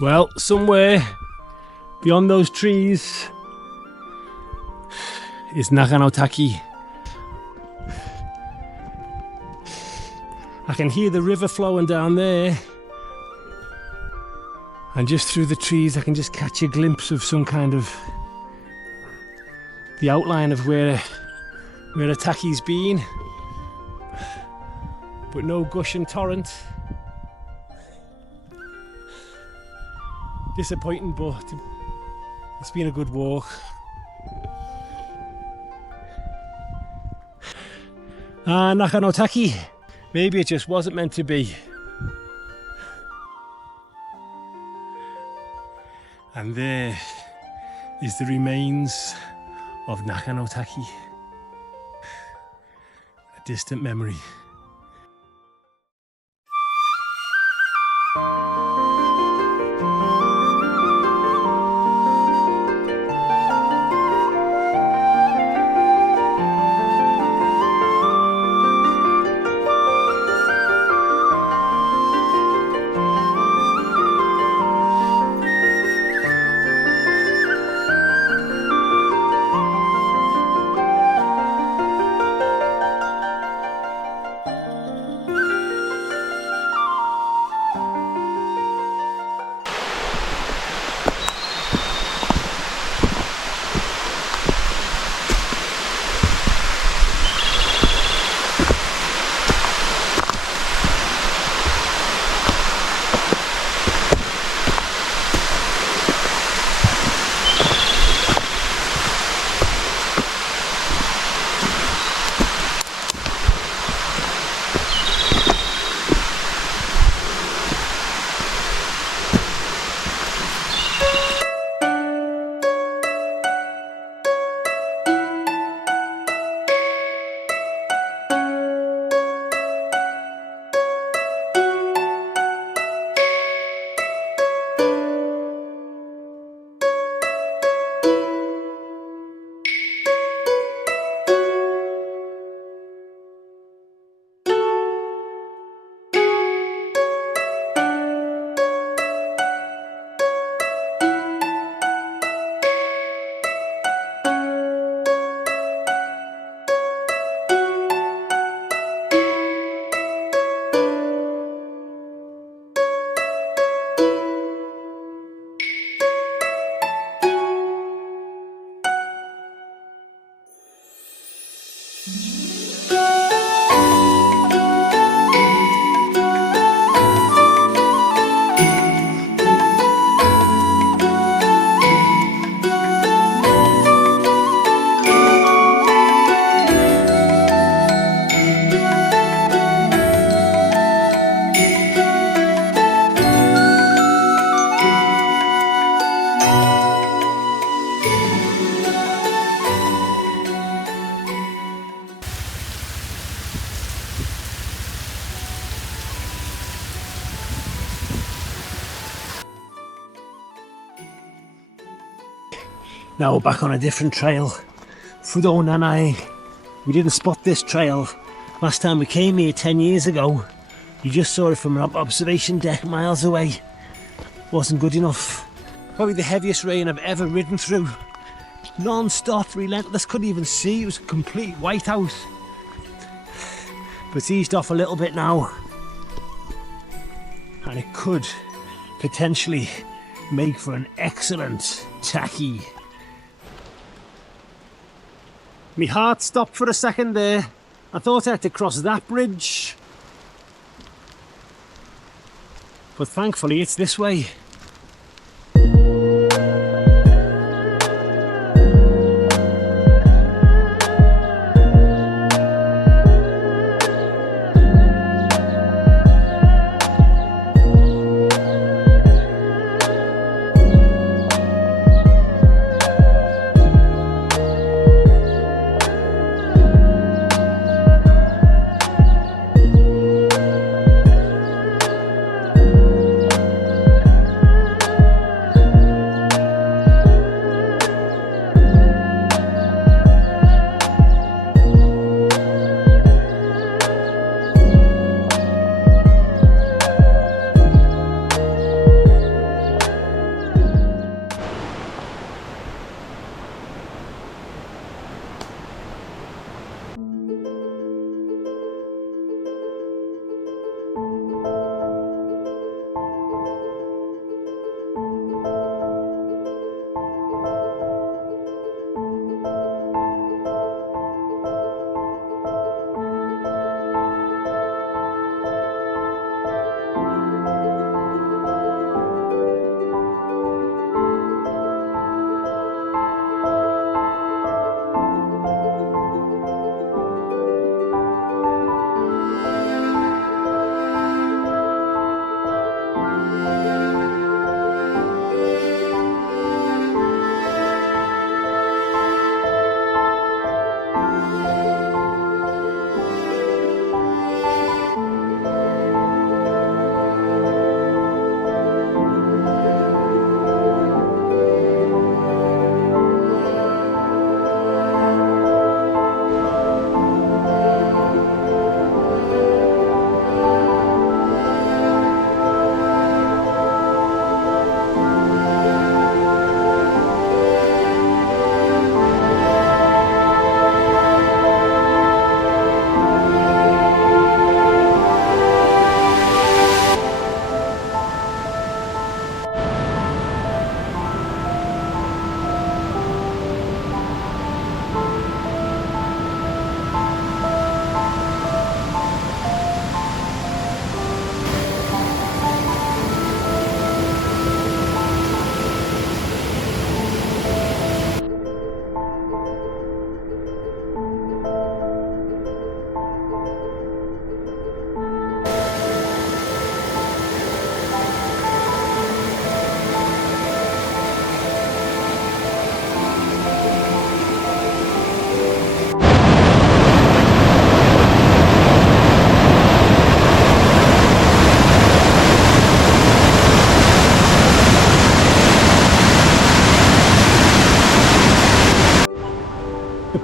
Well, somewhere beyond those trees is Nara. I can hear the river flowing down there, and just through the trees I can just catch a glimpse of some kind of the outline of where Ataki's been, but no gushing torrent. Disappointing, but it's been a good walk. Naka. Maybe it just wasn't meant to be. And there is the remains of Naka, a distant memory. Now we're back on a different trail, Fudo-nanae. We didn't spot this trail last time we came here 10 years ago. You just saw it from an observation deck miles away. Wasn't good enough. Probably the heaviest rain I've ever ridden through. Non-stop, relentless, couldn't even see, it was a complete whiteout. But it's eased off a little bit now. And it could potentially make for an excellent taki. My heart stopped for a second there. I thought I had to cross that bridge. But thankfully it's this way.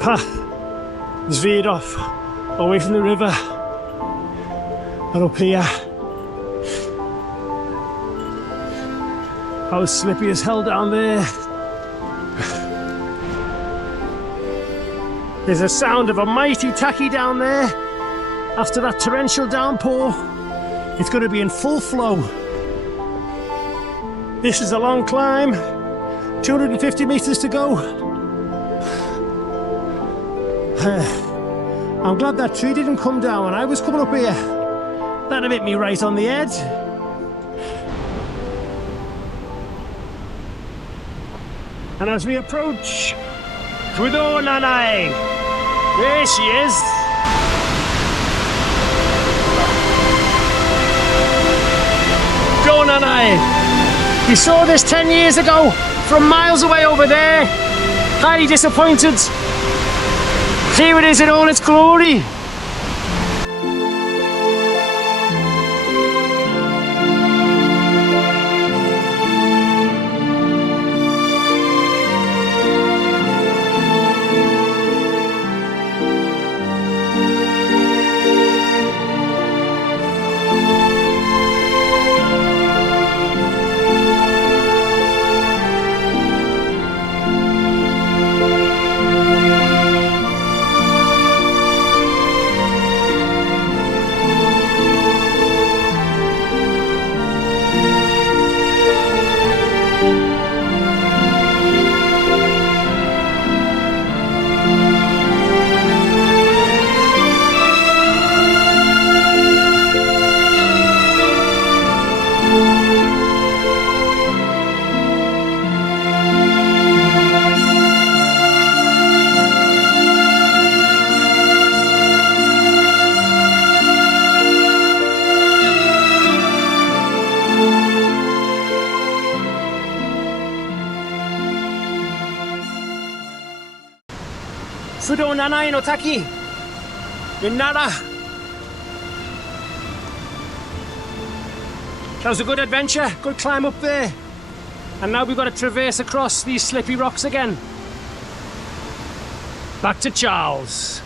path has veered off away from the river and up here. How slippy as hell down there. There's a sound of a mighty tacky down there. After that torrential downpour, it's going to be in full flow. This is a long climb, 250 metres to go. I'm glad that tree didn't come down when I was coming up here. That'd have hit me right on the head. And as we approach Fudo-nanae, there she is. Fudo-nanae. We saw this 10 years ago from miles away over there. Highly disappointed. Here it is in all its glory. Fudo-nanae no Taki in Nara. That was a good adventure, good climb up there. And now we've got to traverse across these slippy rocks again. Back to Charles.